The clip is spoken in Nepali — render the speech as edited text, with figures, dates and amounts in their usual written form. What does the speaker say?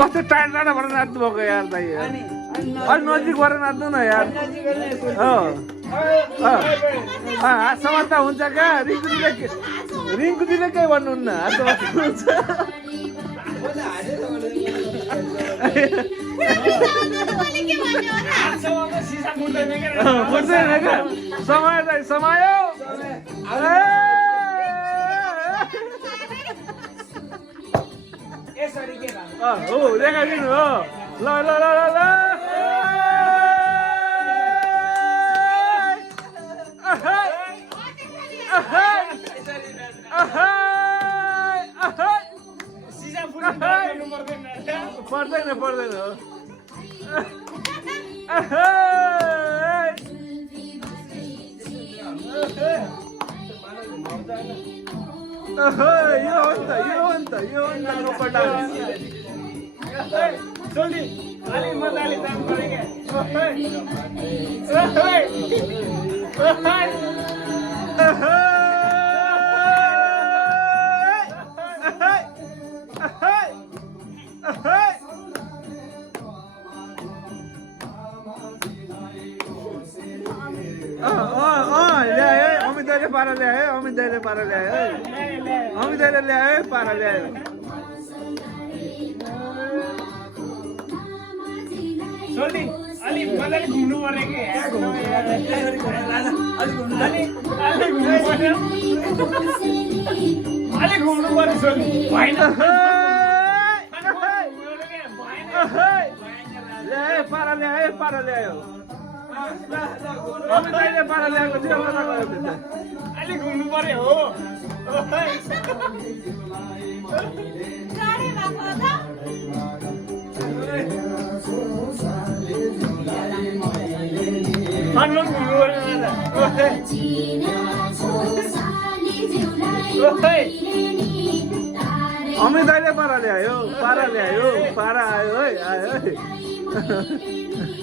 कस्तो टाढा टाढाबाट नाच्नु भएको यार दाइ अलिक नजिक भएर नाच्नु न यार हात समात्दा हुन्छ क्या रिङ्कु दिले केही भन्नुहुन्न हात समात्दा हुन्छ बुझ्दैन क्या समय दाइ समय हो देखाइदिनु हो ल ल ल ल पर्दैन पर्दैन हो यो हो नि त लोपटा जल्दी अलि मजाले काम गरे के अमित दाइले पारा ल्यायो अमित दाइले पारा ल्यायो अमित दाइले ल्यायो पारा ल्यायो जल्दी अलि मजाले घुम्नु पर्यो के अलि घुम्नु पर्यो जल्दी भएन ल्यायो पारा ल्यायो पारा ल्यायो अमित दाइले पारा ल्याएको थियो अलि घुम्नु पर्यो हो अमित दाइले पारा ल्यायो पारा आयो है आयो है